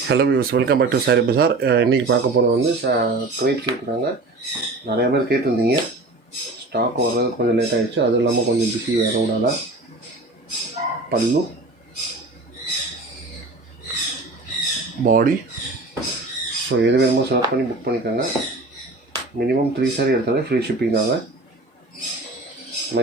Hello viewers, welcome back to Saree Bazaar. இன்னைக்கு பார்க்க போறது வந்து கிரேப் கேக்குறாங்க. நிறைய பேர் கேட்டிருந்தீங்க. ஸ்டாக் வரது கொஞ்சம் லேட் ஆயிடுச்சு. அது இல்லாம கொஞ்சம் பிஸி வேற உடால. பல்லு பாடி ஸோ எது வேணுமோ செலக்ட் பண்ணி புக் பண்ணிக்கோங்க. மினிமம் 3 saree எடுத்தாலே ஃப்ரீ ஷிப்பிங் தாங்க.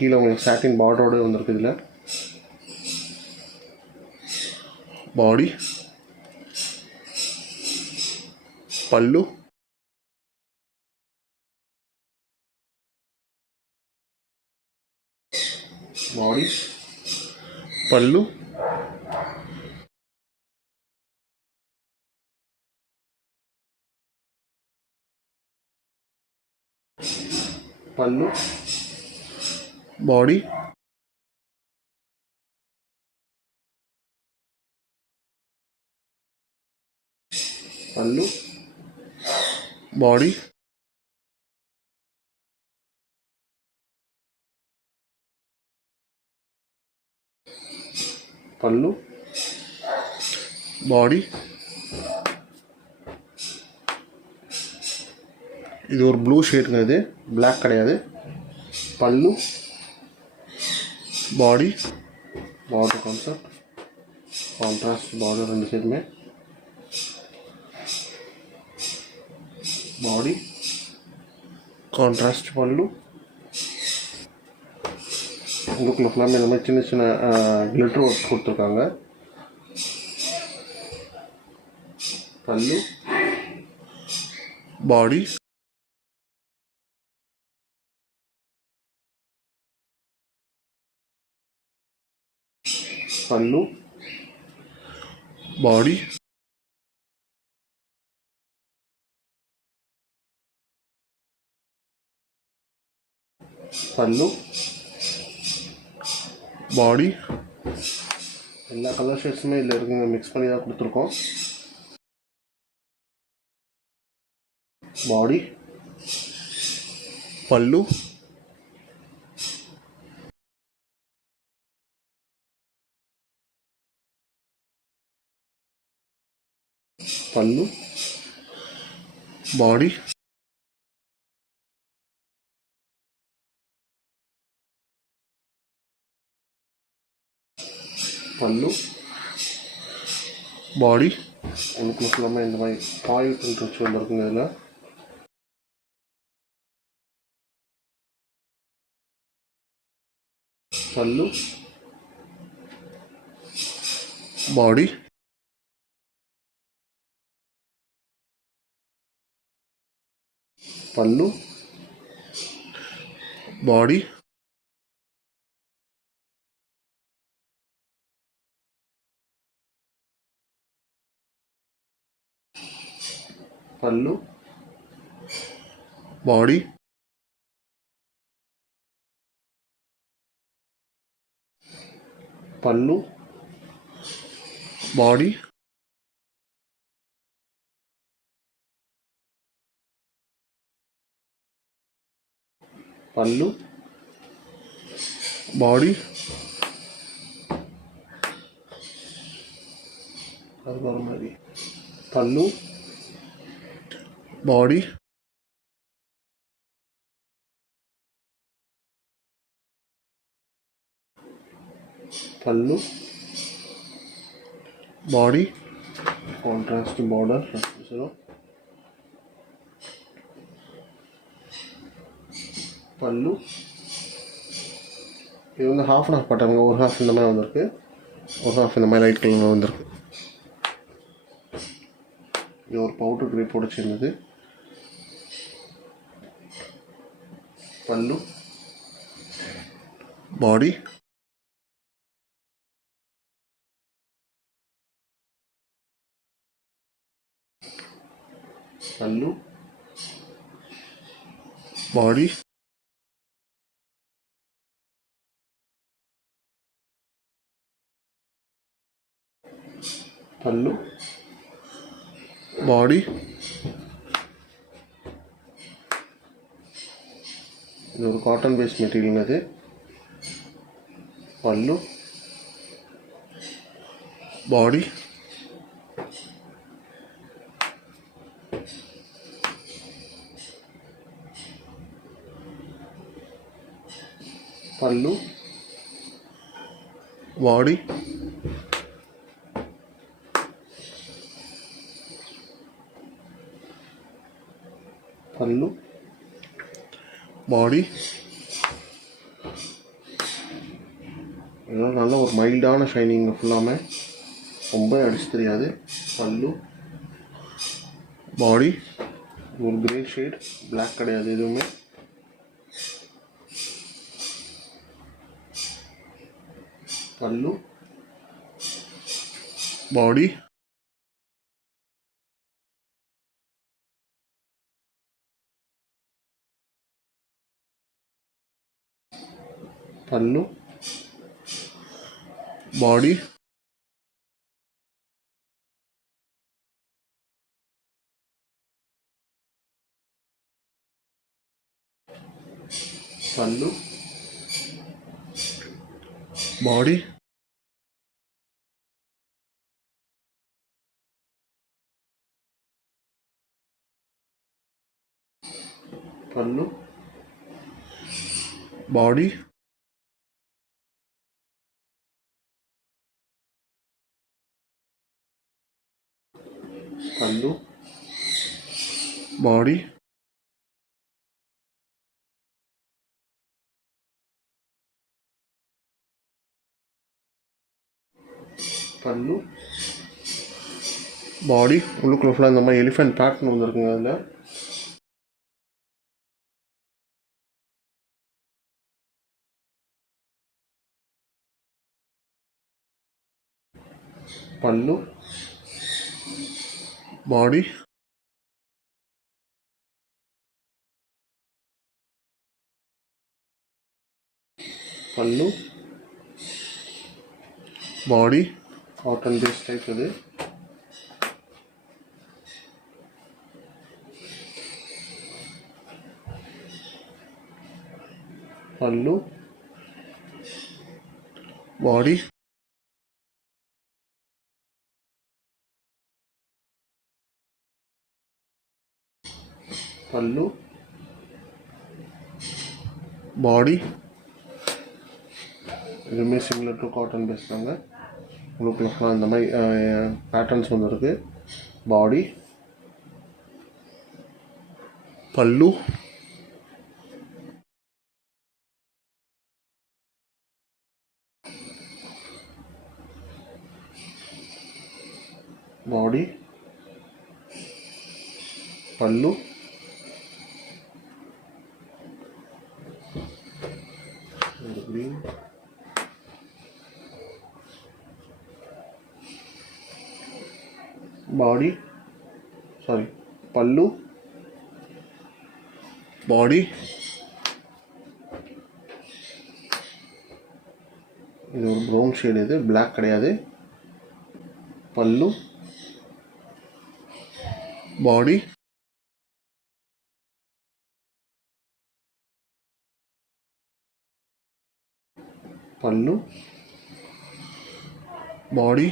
கீழே உங்களுக்கு சாட்டின் பார்டரோடு வந்திருக்கு. இதில் பாடி పళ్ళు బాడీ పళ్ళు పళ్ళు బాడీ పళ్ళు బాడీ పళ్ళు బాడీ இது ஒரு ப்ளூ ஷேடுங்க. இது பிளாக் கிடையாது. பல்லு பாடி பார்டர் கான்செப்ட் கான்ட்ராஸ்ட் பார்டர் ரெண்டு சைடுமே. பாடி கான்ட்ராஸ்ட் பல்லு. இதுக்குள்ள ஃபுல்லாமே இந்த மாதிரி சின்ன சின்ன கிளிட்டர் ஒர்க் கொடுத்துருக்காங்க. பல்லு பாடி పళ్ళు బాడీ పళ్ళు பாடி எல்லா கலர் ஷேட்ஸுமே இதில் இருக்குங்க. மிக்ஸ் பண்ணி தான் கொடுத்துருக்கோம். பாடி பல்லு పళ్ళు బాడీ పళ్ళు பாடி எனக்கு ஃபுல்லாமே இந்த மாதிரி ஆயில் பிரிண்ட் வச்சு வந்துருக்குங்க. இதில் பல்லு பாடி పళ్ళు బాడీ పళ్ళు బాడీ పళ్ళు బాడీ పళ్ళు బాడీ మరి పళ్ళు బాడీ పళ్ళు బాడీ కాంట్రాస్ట్ బార్డర్ பல்லு. இது வந்து ஹாஃப் அண்ட் ஹாஃப் பட்டாங்க. ஒரு ஹாஃப் இந்த மாதிரி வந்திருக்கு, ஒரு ஹாஃப் இந்த மாதிரி லைட் கலரில் வந்திருக்கு. இது ஒரு பவுடர் கிரேப் போட சேர்ந்தது. பல்லு பாடி పళ్ళు బాడీ పళ్ళు బాడీ இது ஒரு காட்டன் பேஸ்ட் மெட்டீரியல். அது பல்லு பாடி పళ్ళు బాడీ பல்லு பாடி இதெல்லாம் நல்ல ஒரு மைல்டான ஷைனிங் ஃபுல்லாமே ரொம்ப அடிச்சு தெரியாது. பல்லு பாடி ஒரு கிரே ஷேட், பிளாக் கிடையாது எதுவுமே. பல்லு பாடி పళ్ళు బాడీ పళ్ళు బాడీ పళ్ళు బాడీ పళ్ళు బాడీ பல்லு பாடி உள்ளுக்குள்ள ஃபுல்லாக இந்த மாதிரி எலிஃபென்ட் பேட்டர்ன் வந்துருக்குங்க. அதில் పళ్ళు బాడీ పళ్ళు బాడీ కాటన్ బేస్ టైప్ ఇది. పళ్ళు బాడీ పళ్ళు బాడీ இதுவுமே சிமிலர் டு காட்டன் பேஸ் தாங்க. உள்ளுக்குள்ள இந்த மாதிரி பேட்டர்ன்ஸ் வந்து இருக்குது. பாடி பல்லு பாடி பல்லு green బాడీ పళ్ళు బాడీ இது ஒரு ப்ரௌன் ஷேடு, இது பிளாக் கிடையாது. பல்லு பாடி పళ్ళు బాడీ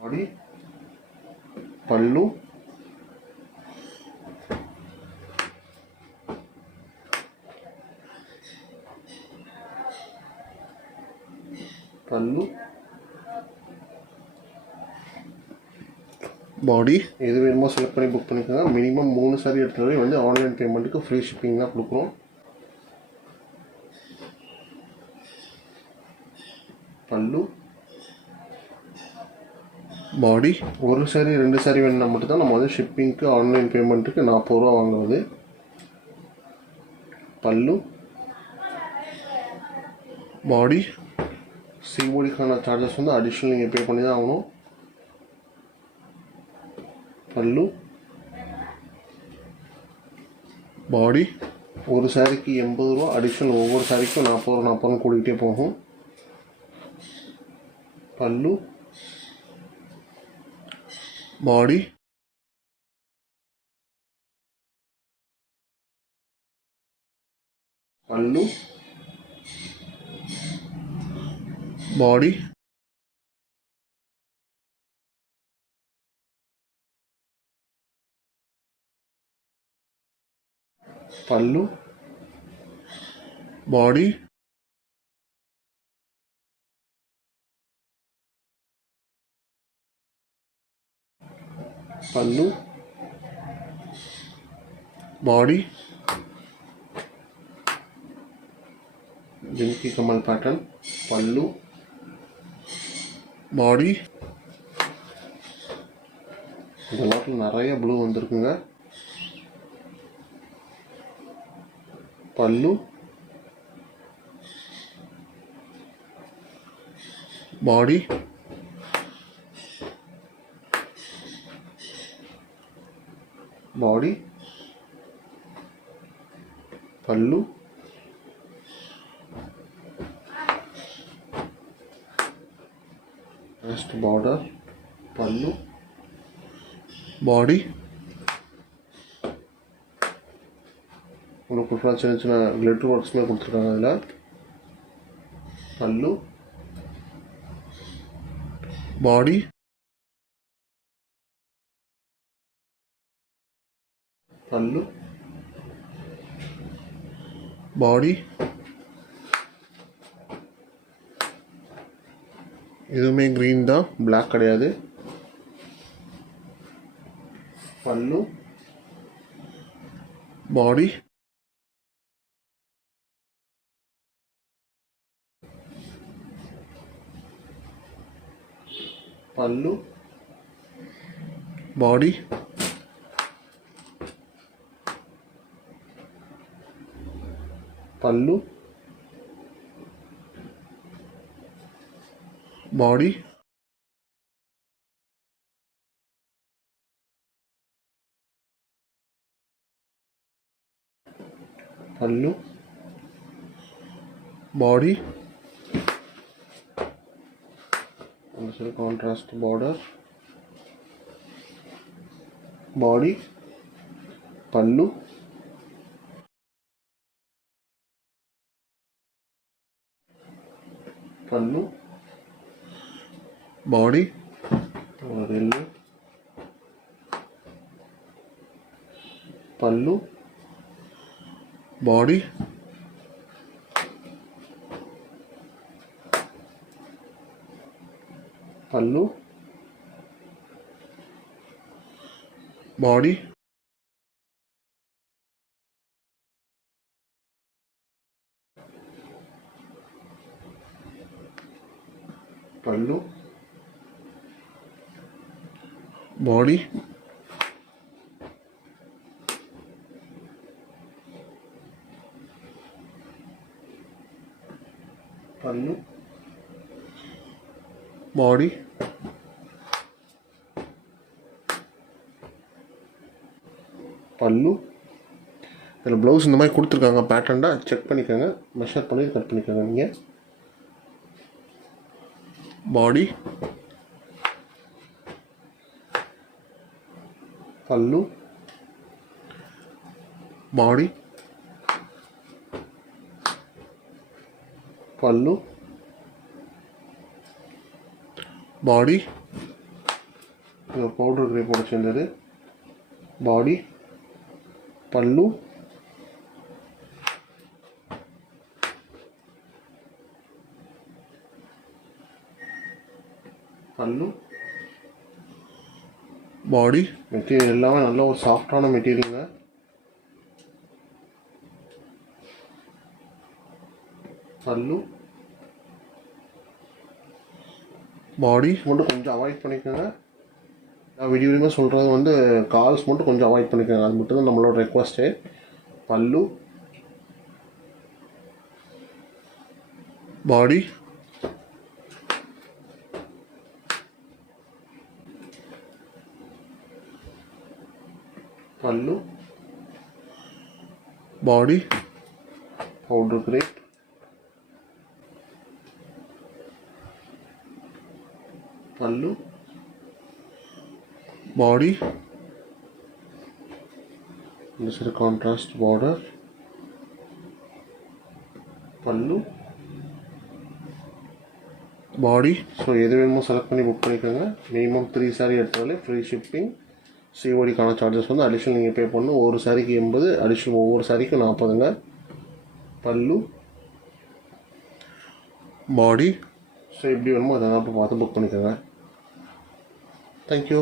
బాడీ పళ్ళు పళ్ళు பாடி எது வேணுமோ செலக்ட் பண்ணி புக் பண்ணிக்கோங்க. மினிமம் 3 சாரி எடுத்தாலே வந்து ஆன்லைன் பேமெண்ட்டுக்கு ஃப்ரீ ஷிப்பிங் தான் கொடுக்குறோம். பல்லு பாடி ஒரு சாரி 2 சாரி வேணும்னா மட்டும்தான் நம்ம வந்து ஷிப்பிங்க்கு ஆன்லைன் பேமெண்ட்டுக்கு 40 ரூபா வாங்குவது. பல்லு பாடி சிஓடிக்கான சார்ஜஸ் வந்து அடிஷ்னல் நீங்கள் பே பண்ணி தான் ஆகணும். பல்லு பாடி ஒரு சாரிக்கு 80 ரூபா அடிஷ்னல், ஒவ்வொரு சாரிக்கும் 40 ரூபா 40 ரூபா கூடிக்கிட்டே போகும். பல்லு பாடி పళ్ళు బాడీ పళ్ళు బాడీ పళ్ళు బాడీ జిమ్కీ కమల్ ప్యాటర్న్ పళ్ళు பாடி இந்த நாட்டில் நிறைய ப்ளூ வந்திருக்குங்க பல்லு பாடி பாடி பல்லு Next border, pallu, body. உங்களுக்கு ஃபுல்லாக சின்ன சின்ன கிளிட்டர் ஒர்க்ஸ்மே கொடுத்துருக்காங்க அதில் பல்லு பாடி பல்லு பாடி இதுவுமே க்ரீன் தான் பிளாக் கிடையாது பல்லு பாடி పళ్ళు బాడీ పళ్ళు బాడీ పళ్ళు body contrast border body pallu pallu body yellow pallu body పళ్ళు బాడీ పళ్ళు బాడీ పళ్ళు பாடி பல்லு இதில் ப்ளவுஸ் இந்த மாதிரி கொடுத்துருக்காங்க பேட்டர்னாக செக் பண்ணிக்கோங்க மெஷர் பண்ணி கட் பண்ணிக்கோங்க நீங்கள் பாடி பல்லு பாடி பல்லு బాడీ పౌడర్ గ్రే కూడా చెందదు బాడీ పళ్ళు பல்லு பாடி மெட்டீரியல் எல்லாமே நல்ல ஒரு சாஃப்டான மெட்டீரியலுங்க பல்லு பாடி மட்டும் கொஞ்சம் அவாய்ட் பண்ணிக்கோங்க நான் வீடியோலையுமே சொல்கிறது வந்து கால்ஸ் மட்டும் கொஞ்சம் அவாய்ட் பண்ணிக்கோங்க அது மட்டும் தான் நம்மளோட ரெக்வஸ்ட்டு பல்லு பாடி పళ్ళు బాడీ పౌడర్ క్రేప్ పళ్ళు body this is a contrast border పళ్ళు பாடி ஸோ எது வேணுமோ செலக்ட் பண்ணி புக் பண்ணிக்கோங்க மினிமம் 3 சாரீ எடுத்தாலே ஃப்ரீ ஷிப்பிங் சிஓடிக்கான சார்ஜஸ் வந்து அடிஷ்னல் நீங்கள் பே பண்ணணும். ஒரு சாரிக்கு 80, அடிஷ்னல் ஒவ்வொரு சாரிக்கும் 40ங்க. பல்லு, பாடி. ஸோ எப்படி வேணுமோ அதை பார்த்து புக் பண்ணிக்கோங்க. தேங்க்யூ.